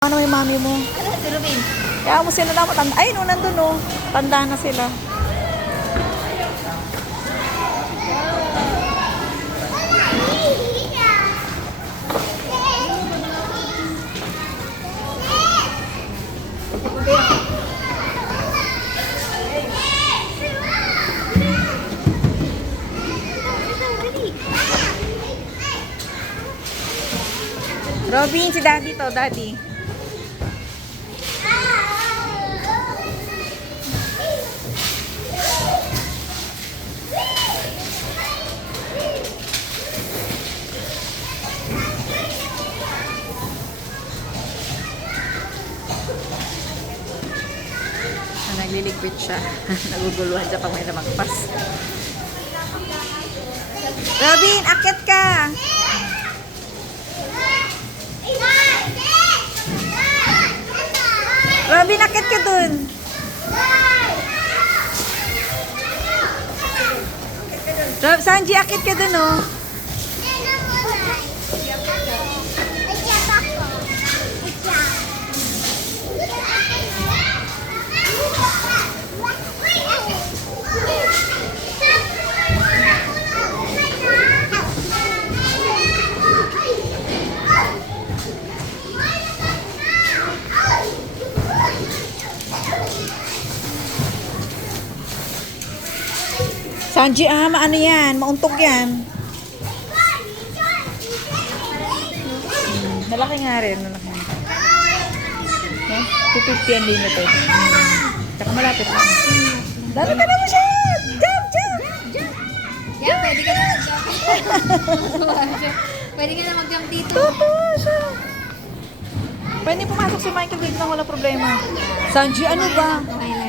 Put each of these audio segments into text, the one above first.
Ano yung mami mo? Ano si Rubin? Kaya mo sila na matanda. Ay, no, nandun, no. Tanda na sila. Robin, si daddy to, daddy. Nagliligpit siya. Naguguluhan siya pag may namagpas. Robin, akit ka! Robin, akit ka dun! Sanji, akit ka dun, oh! Sanji, maano yan? Mauntog yan. Malaki nga rin. Malaki. Yeah? 250 ang limited. Tsaka malapit lang. Dami ka na mo siya! Jump! Jump! Yeah, pwede ka na mag-jump. Pwede ka na mag-jump dito. Totoo siya. Pwede pumasok si Michael dito nang wala problema. Sanji, ano ba? Okay lang.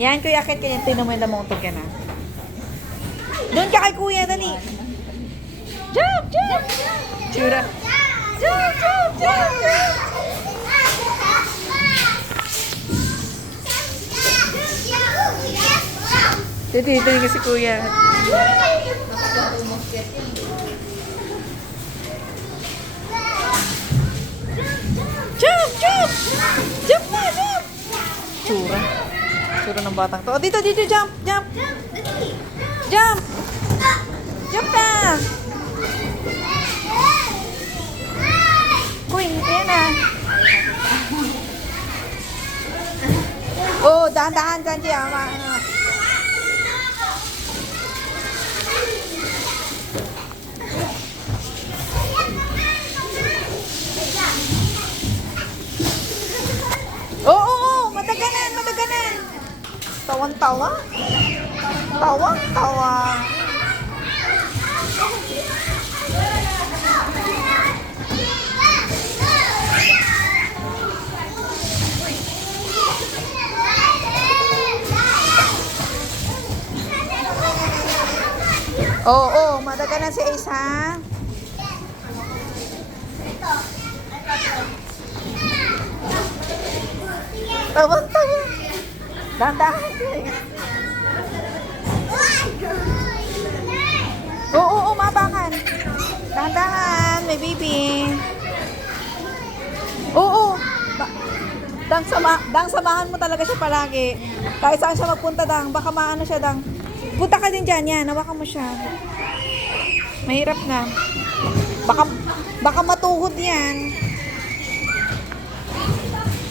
Yan, kuya, akit ka yan. Tinan mo yung namauntog ka na. Doon ka kay kuya, dali. Jump! Jump! Tsura. Jump! Jump! Jump! Dito yung si kuya. Jump! Jump! Jump na! Jump! Tsura. Tsura ng batang to. Oh, dito, dito, jump! Jump! Jump! Jump na! Uy, ayan na. Oh, dahan-dahan, Sanji. Oo, madaganan, madaganan. Tawang-tawa. Tawang-tawa. Oo, madaganan si Ace, ha? Tawang-tawa. Dahan-dahan. Oo, mabakan. Dahan-dahan, may baby. Oo. Dang, samahan mo talaga siya palagi. Kahit saan siya magpunta, Dang. Baka maano siya, Dang. Punta ka din dyan, yan. Hawakan mo siya. Mahirap na. Baka matuhod yan.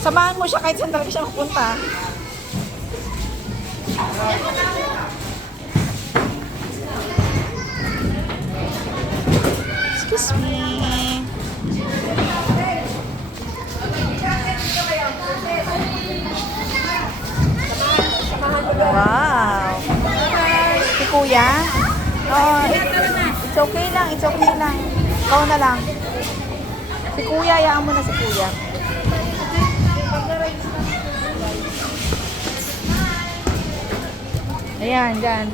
Samahan mo siya kahit saan talaga siya magpunta. Excuse me. Wow. Si kuya? It's okay lang. It's okay lang. Ikaw na lang. Si kuya, hayaan mo na si kuya. Ayan, dyan.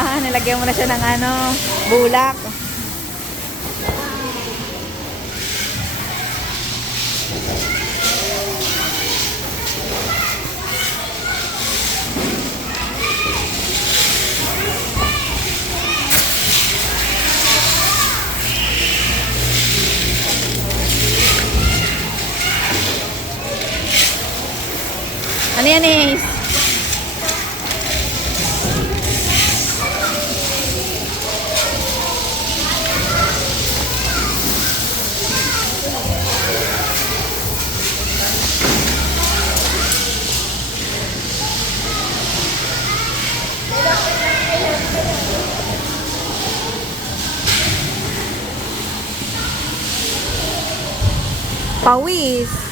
Nilagyan mo na siya ng ano, bulak. Ano yan, Ace? Pawis.